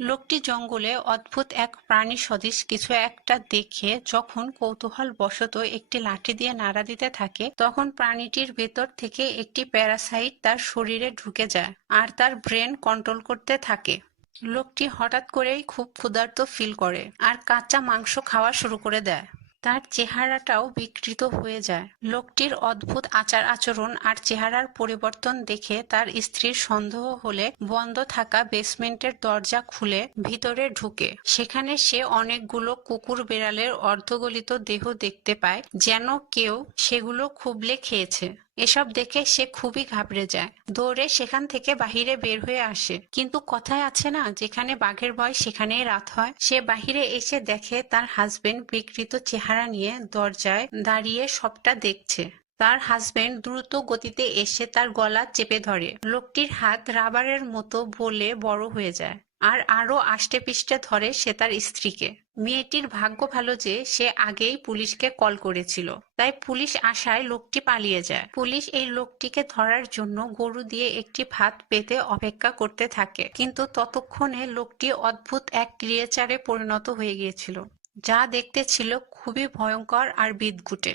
লোকটি জঙ্গলে অদ্ভুত এক প্রাণী সদৃশ কিছু একটা দেখে যখন কৌতূহলবশত একটি লাঠি দিয়ে নাড়া দিতে থাকে, তখন প্রাণীটির ভেতর থেকে একটি প্যারাসাইট তার শরীরে ঢুকে যায় আর তার ব্রেন কন্ট্রোল করতে থাকে। লোকটি হঠাৎ করেই খুব ক্ষুধার্ত ফিল করে আর কাঁচা মাংস খাওয়া শুরু করে দেয়। তার চেহারাটাও বিকৃত হয়ে যায়। লোকটির অদ্ভুত আচার আচরণ আর চেহারার পরিবর্তন দেখে তার স্ত্রীর সন্দেহ হলে বন্ধ থাকা বেসমেন্টের দরজা খুলে ভিতরে ঢুকে। সেখানে সে অনেকগুলো কুকুর বেড়ালের অর্ধগলিত দেহ দেখতে পায়, যেন কেউ সেগুলো খুবলে খেয়েছে। এসব দেখে সে খুবই ঘাবড়ে যায়, দৌড়ে সেখান থেকে বাহিরে বের হয়ে আসে। কিন্তু কথায় আছে না, যেখানে বাঘের ভয় সেখানেই রাত হয়। সে বাহিরে এসে দেখে তার হাজবেন্ড বিকৃত চেহারা নিয়ে দরজায় দাঁড়িয়ে সবটা দেখছে। তার হাজবেন্ড দ্রুত গতিতে এসে তার গলা চেপে ধরে। লোকটির হাত রাবারের মতো বলে বড় হয়ে যায় আর আরো আষ্টেপৃষ্ঠে ধরে সে তার স্ত্রীকে। মেয়েটির ভাগ্য ভালো যে সে আগেই পুলিশকে কল করেছিল, তাই পুলিশ আসায় লোকটি পালিয়ে যায়। পুলিশ এই লোকটিকে ধরার জন্য গরু দিয়ে একটি ফাঁদ পেতে অপেক্ষা করতে থাকে, কিন্তু ততক্ষণে লোকটি অদ্ভুত এক ক্রিয়েচারে পরিণত হয়ে গিয়েছিল, যা দেখতে ছিল খুবই ভয়ঙ্কর আর বিদঘুটে।